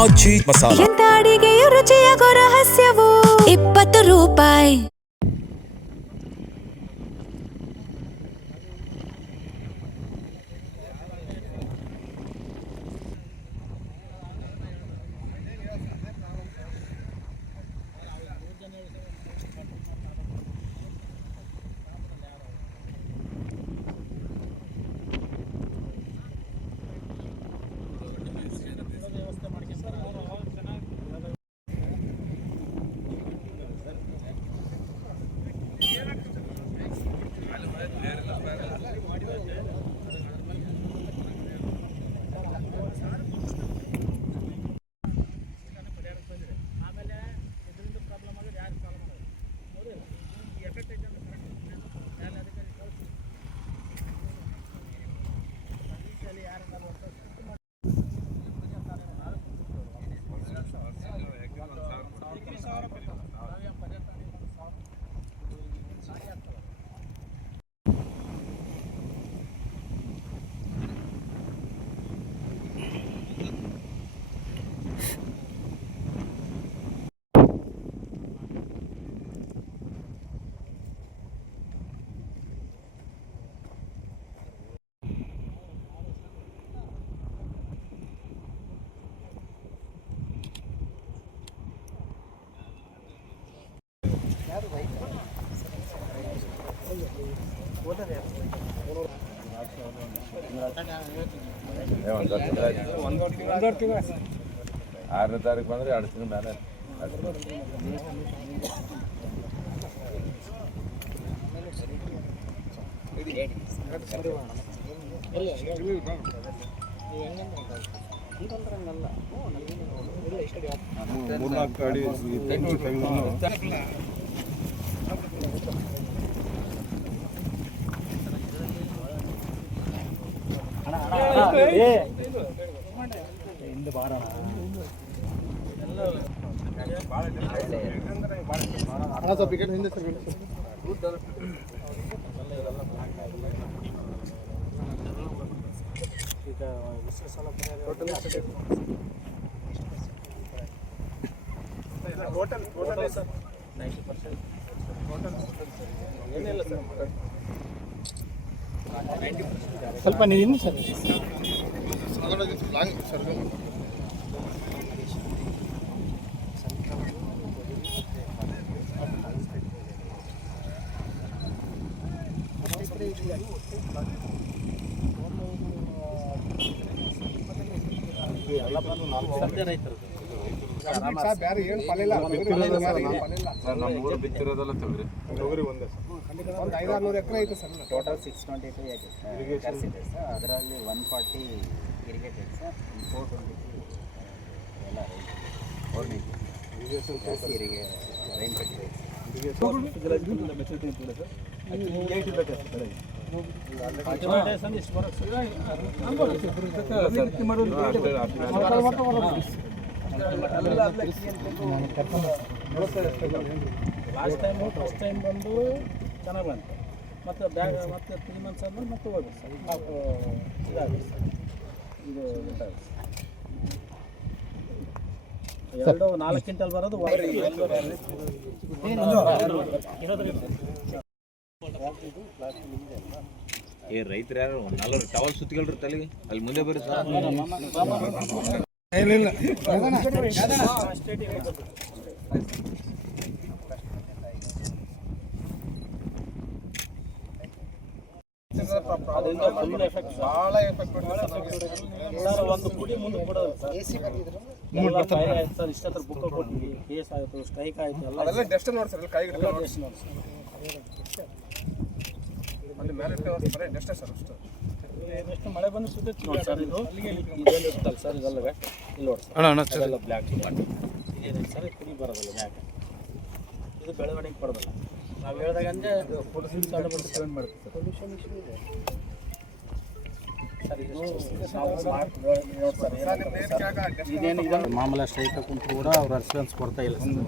ಆಚಿ ಮಸಾಲ. ಎಂತ ಅಡಿಗೆಯ ರುಚಿಯಾಗೋ ರಹಸ್ಯವು 20 ರೂಪಾಯಿ. ಆರನೇ ತಾರೀಕು ಬಂದರೆ 2 ತಿಂಗಳ ಮೇಲೆ ಮೂರ್ನಾಲ್ಕು ಅಡಿ ಸ್ವಲ್ಪ ನೀವು ಸರ್ ನಮ್ಮೂರು ಬಿತ್ತಿರೋದೆಲ್ಲ ತೊಗರಿ ಒಂದೇ ಒಂದು 500-600 ಎಕರೆ ಐತೆ ಸರ್. ಟೋಟಲ್ 622 ಎಕರ್ಸ್ ಇದೆ ಸರ್. ಅದರಲ್ಲಿ 140 ಇರಿಗೇಟೆಡ್ ಸರ್, 423 ಎಲ್ಲ ರೈನ್ ಫಸ್ಟ್ ಟೈಮ್ ಬಂದು ಚೆನ್ನಾಗಿ ಬಂತು. ಮತ್ತು ಬ್ಯಾಗ್ ಮತ್ತೆ 3 ಮಂತ್ಸ್ ಆದ್ಮೇಲೆ ಮತ್ತೆ ಹೋಗಿ ಸರ್ ಇದಾಗುತ್ತೆ ಸರ್. ಇದು ಎರಡು 4 ಕ್ವಿಂಟಲ್ ಬರೋದು ರೈತರು ಯಾರು 4 ಟವಲ್ ಸುತ್ತಿಗಳ್ರಿ ತಲೆಗೆ ಅಲ್ಲಿ ಮುಂದೆ ಬರ್ರಿ ಸರ್. ಅದರಿಂದ ಫುಲ್ ಎಫೆಕ್ಟ್ ಭಾಳ ಎಫೆಕ್ಟ್ ಸರ್. ಒಂದು ಕುಡಿ ಮುಂದೆ ಕೊಡೋದು ಸರ್. ಸರ್ ಇಷ್ಟ ಹತ್ರ ಬುಕ್ ಕೊಡ್ತೀವಿ, ಕೇಸ್ ಆಯಿತು, ಸ್ಟ್ರೈಕ್ ಆಯಿತು, ಎಲ್ಲ ಡೆಸ್ಟ್ ನೋಡಿ ಸರ್. ಕೈ ಡೆಸ್ಟ್ ನೋಡಿ ಸರ್. ಅಲ್ಲಿ ಮೇಲೆ ಬರೀ ಡೆಸ್ಟೇ ಸರ್. ಅಷ್ಟು ಎಷ್ಟು ಮಳೆ ಬಂದು ಸುತ್ತೈತಿ ನೋಡಿ ಸರ್. ಇದು ಇದೆಲ್ಲ ಇರುತ್ತಲ್ಲ ಸರ್, ಇದೆಲ್ಲ ಇಲ್ಲಿ ನೋಡಿ ಸರ್, ಅದೆಲ್ಲ ಬ್ಲ್ಯಾಕ್ ಇದೇನಿಲ್ಲ ಸರ್. ಕುಡಿ ಬರೋದಲ್ಲ ಬ್ಯಾಗ್, ಇದು ಬೆಳವಣಿಗೆ ಬರೋದಲ್ಲ. ನಾವು ಹೇಳಿದಾಗ ಅಂದರೆ ಪೊಲ್ಯೂಷನ್ ಪೇಮೆಂಟ್ ಮಾಡ್ತೀವಿ ಸರ್. ಪೊಲ್ಯೂಷನ್ ಇಶ್ಯೂ ಇದೆ ಸರ್. ಇದು ಇದೇನು ಇದನ್ನು ಮಾಮೂಲ ಸ್ಟ್ರೈಕ್ ಕುಂತು ಕೂಡ ಅವ್ರು ರೆಸ್ಪಾನ್ಸ್ ಕೊಡ್ತಾ ಇಲ್ಲ ಸರ್.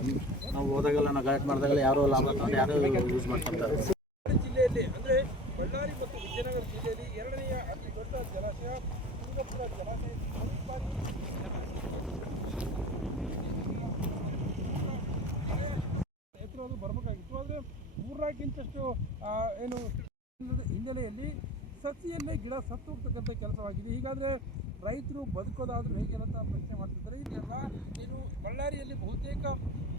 ನಾವು ಹೋದಾಗೆಲ್ಲ ನಾವು ಗಲಾಟೆ ಮಾಡಿದಾಗೆಲ್ಲ ಯಾರೋ ಲಾಭ ತಗೊಂಡು ಯಾರೋ ಯೂಸ್ ಮಾಡ್ಕೊತಾರೆ. ಜಿಲ್ಲೆಯಲ್ಲಿ ಅಂದರೆ ಬಳ್ಳಾರಿ ಮತ್ತು ವಿಜಯನಗರ ಜಿಲ್ಲೆಯಲ್ಲಿ ಎರಡನೆಯ ಅತಿ ದೊಡ್ಡ ಜಲಾಶಯ ತುಂಗಭದ್ರಾ ಜಲಾಶಯ ಕಿಂಚಷ್ಟು ಏನು ಹಿನ್ನೆಲೆಯಲ್ಲಿ ಸಸಿಯಲ್ಲೇ ಗಿಡ ಸತ್ತು ಹೋಗ್ತಕ್ಕಂಥ ಕೆಲಸವಾಗಿದೆ. ಹೀಗಾದರೆ ರೈತರು ಬದುಕೋದಾದರೂ ಹೇಗೆ ಅಂತ ಪ್ರಶ್ನೆ ಮಾಡ್ತಿದ್ದಾರೆ. ಇದೆಲ್ಲ ಏನು ಬಳ್ಳಾರಿಯಲ್ಲಿ ಬಹುತೇಕ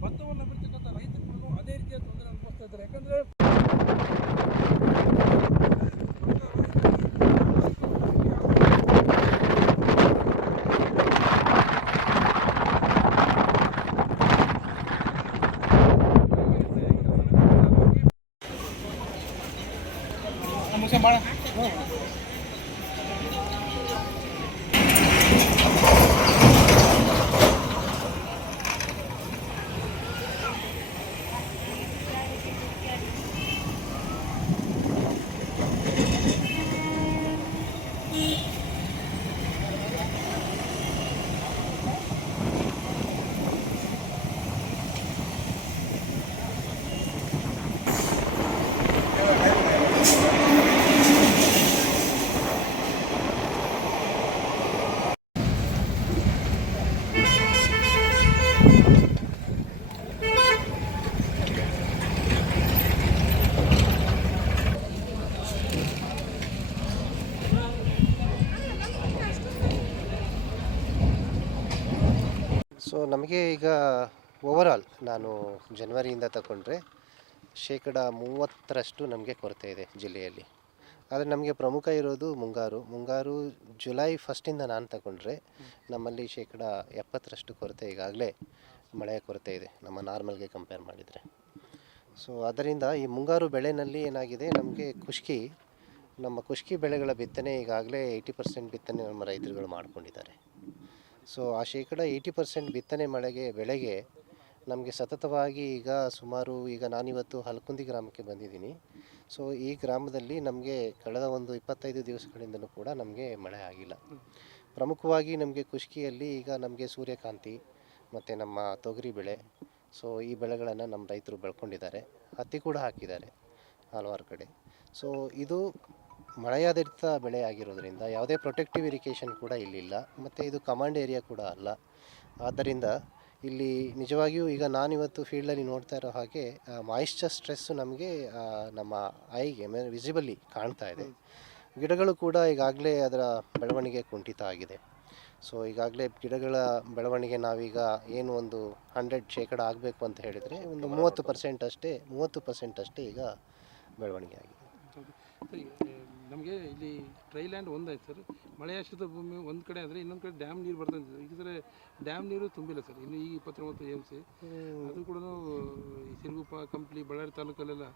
ಭತ್ತವನ್ನು ಬಿಡ್ತಕ್ಕಂಥ ರೈತರುಗಳು ಅದೇ ರೀತಿಯ ತೊಂದರೆ ಅನುಭವಿಸ್ತಾ ಇದ್ದಾರೆ. ಯಾಕಂದರೆ ಸೊ ನಮಗೆ ಈಗ ಓವರಾಲ್ ನಾನು ಜನವರಿಯಿಂದ ತಗೊಂಡ್ರೆ 30% ನಮಗೆ ಕೊರತೆ ಇದೆ ಜಿಲ್ಲೆಯಲ್ಲಿ. ಆದರೆ ನಮಗೆ ಪ್ರಮುಖ ಇರೋದು ಮುಂಗಾರು ಜುಲೈ 1 ನಾನು ತಗೊಂಡ್ರೆ ನಮ್ಮಲ್ಲಿ 70% ಕೊರತೆ ಈಗಾಗಲೇ ಮಳೆಯ ಕೊರತೆ ಇದೆ ನಮ್ಮ ನಾರ್ಮಲ್ಗೆ ಕಂಪೇರ್ ಮಾಡಿದರೆ. ಸೊ ಅದರಿಂದ ಈ ಮುಂಗಾರು ಬೆಳೆಯಲ್ಲಿ ಏನಾಗಿದೆ, ನಮಗೆ ನಮ್ಮ ಖುಷ್ಕಿ ಬೆಳೆಗಳ ಬಿತ್ತನೆ ಈಗಾಗಲೇ 80% ಬಿತ್ತನೆ ನಮ್ಮ ರೈತರುಗಳು ಮಾಡ್ಕೊಂಡಿದ್ದಾರೆ. ಸೊ ಆ 80% ಬಿತ್ತನೆ ಬೆಳೆಗೆ ನಮಗೆ ಸತತವಾಗಿ ಈಗ ಸುಮಾರು ನಾನಿವತ್ತು ಹಲಕುಂದಿ ಗ್ರಾಮಕ್ಕೆ ಬಂದಿದ್ದೀನಿ. ಸೊ ಈ ಗ್ರಾಮದಲ್ಲಿ ನಮಗೆ ಕಳೆದ ಒಂದು 25 ದಿವಸಗಳಿಂದಲೂ ಕೂಡ ನಮಗೆ ಮಳೆ ಆಗಿಲ್ಲ. ಪ್ರಮುಖವಾಗಿ ನಮಗೆ ಖುಷ್ಕಿಯಲ್ಲಿ ಈಗ ನಮಗೆ ಸೂರ್ಯಕಾಂತಿ ಮತ್ತು ನಮ್ಮ ತೊಗರಿ ಬೆಳೆ, ಸೊ ಈ ಬೆಳೆಗಳನ್ನು ನಮ್ಮ ರೈತರು ಬೆಳ್ಕೊಂಡಿದ್ದಾರೆ. ಹತ್ತಿ ಕೂಡ ಹಾಕಿದ್ದಾರೆ ಹಲವಾರು ಕಡೆ. ಸೊ ಇದು ಮಳೆಯಾಧಾರಿತ ಬೆಳೆ ಆಗಿರೋದ್ರಿಂದ ಯಾವುದೇ ಪ್ರೊಟೆಕ್ಟಿವ್ ಇರಿಗೇಷನ್ ಕೂಡ ಇಲ್ಲಿಲ್ಲ, ಮತ್ತು ಇದು ಕಮಾಂಡ್ ಏರಿಯಾ ಕೂಡ ಅಲ್ಲ. ಆದ್ದರಿಂದ ಇಲ್ಲಿ ನಿಜವಾಗಿಯೂ ಈಗ ನಾನಿವತ್ತು ಫೀಲ್ಡಲ್ಲಿ ನೋಡ್ತಾ ಇರೋ ಹಾಗೆ ಮಾಯಿಶ್ಚರ್ ಸ್ಟ್ರೆಸ್ಸು ನಮಗೆ ನಮ್ಮ ಐಗೆ ವಿಸಿಬಲಿ ಕಾಣ್ತಾ ಇದೆ. ಗಿಡಗಳು ಕೂಡ ಈಗಾಗಲೇ ಅದರ ಬೆಳವಣಿಗೆ ಕುಂಠಿತ ಆಗಿದೆ. ಸೊ ಈಗಾಗಲೇ ಗಿಡಗಳ ಬೆಳವಣಿಗೆ ನಾವೀಗ ಏನು ಒಂದು 100% ಆಗಬೇಕು ಅಂತ ಹೇಳಿದರೆ ಒಂದು 30% ಅಷ್ಟೇ ಈಗ ಬೆಳವಣಿಗೆ ಆಗಿದೆ. ನಮಗೆ ಇಲ್ಲಿ ಡ್ರೈ ಲ್ಯಾಂಡ್ ಒಂದಾಯ್ತು ಸರ್, ಮಳೆಯಾಶ್ರಿತ ಭೂಮಿ ಒಂದು ಕಡೆ ಆದರೆ ಇನ್ನೊಂದು ಕಡೆ ಡ್ಯಾಮ್ ನೀರು ಬರ್ತದೆ. ಈಗ ಸರ್ ಡ್ಯಾಮ್ ನೀರು ತುಂಬಿಲ್ಲ ಸರ್, ಇನ್ನು ಈ 29 TMC ಅದು ಕೂಡ ಈ ಸಿರುಗುಪ್ಪ ಕಂಪ್ಲಿ ಬಳ್ಳಾರಿ ತಾಲೂಕಲ್ಲೆಲ್ಲ